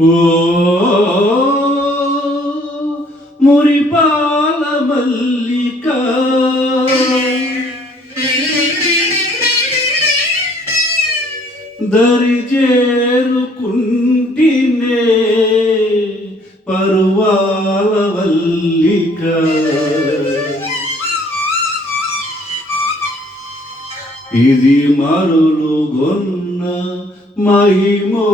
ఓ మురిపాల మల్లిక దరి చేరుకుంటినే పరువాల వల్లిక ఇది మరులు గొన్న మహిమో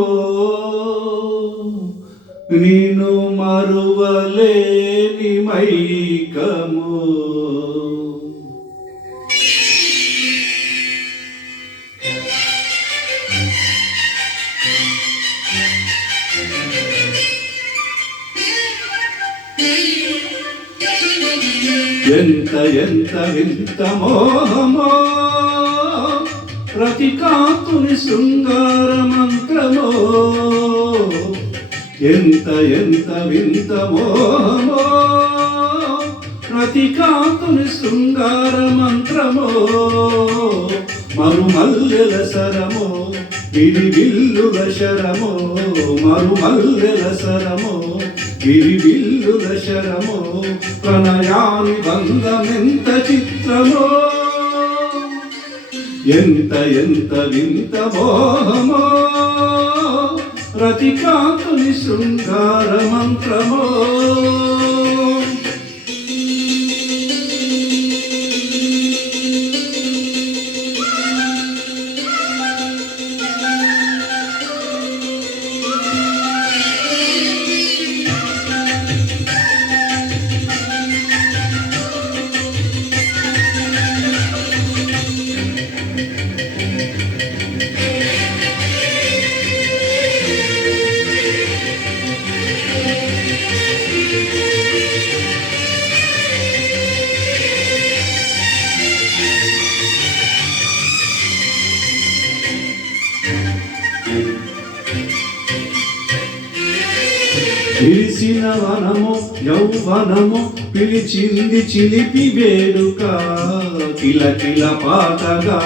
నిను మరువలేని మైకము ఎంత ఎంత వింత మోహమో ప్రతికాంతుని శృంగార మంత్రమో ఎంత ఎంత వింత మోహమో ప్రతికాంతుని శృంగార మంత్రమో మరుమల్లెల సరమో విల్లుల శరమో మరుమల్లెల సరమో విల్లుల శరమో ప్రణయాని బంధమెంత చిత్రమో ఎంత ఎంత వింత మోహమో రతికాంతుని శృంగార మంత్రమో పిలిచిన వనము యౌవనము పిలిచింది చిలిపి వేడుక కిలకిల పాటగా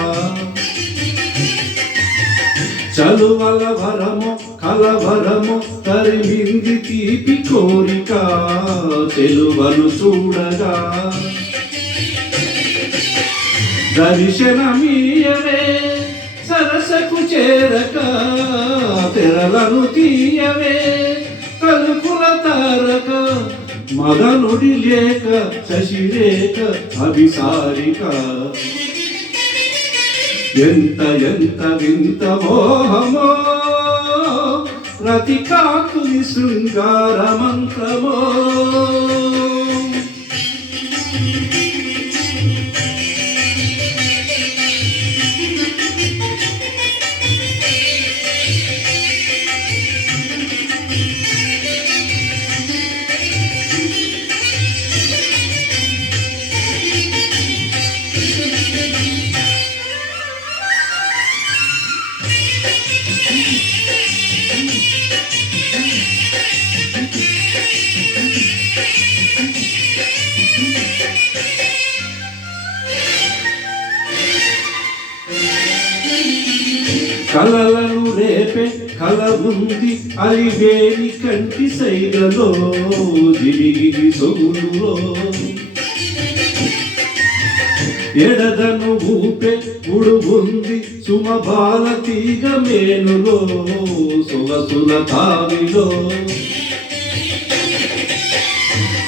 చలువల వరము కలవరము తరిమింది తీపి కోరిక చెలువను చూడగా దర్శనమీయవే సరసకు చేరక తెరలను తీయవే తలుపుల తారక మదనుడి లేక శశిరేఖ అభిసారిక ఎంత ఎంత వింత మోహమో రతికాంతుని శృంగార మంత్రమో కలలను రేపే కల ఉంది అలివేని కంటి సైగలో దిరిగిరి సొగులులో ఎడదను ఊపే ఉడుగుంది సుమబాల తీగ మేనులో సొగసుల తావిలో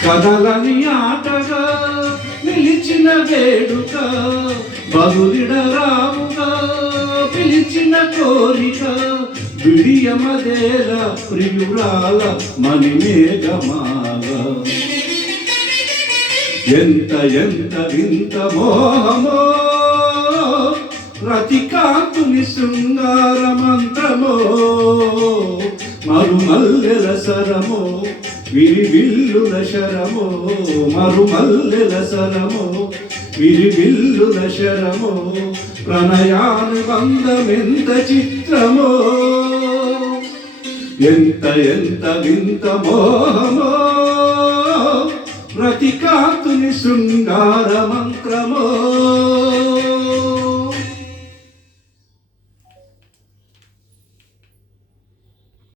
కదలని ఆటగా నిలిచిన వేడుక బదులిడరాముగా పిలిచిన కోరిక విడియమదేల ప్రియురాల మణిమేఘమాల ఎంత ఎంత వింత మోహమో రతికాంతుని శృంగార మంత్రమో మరుమల్లెల సరమో విల్లుల శరమో మరుమల్లెల సరమో విల్లుల శరమో ప్రణయాను బంధమెంత చిత్రమో ఎంత ఎంత వింత మోహమో రతికాంతుని శృంగార మంత్రమో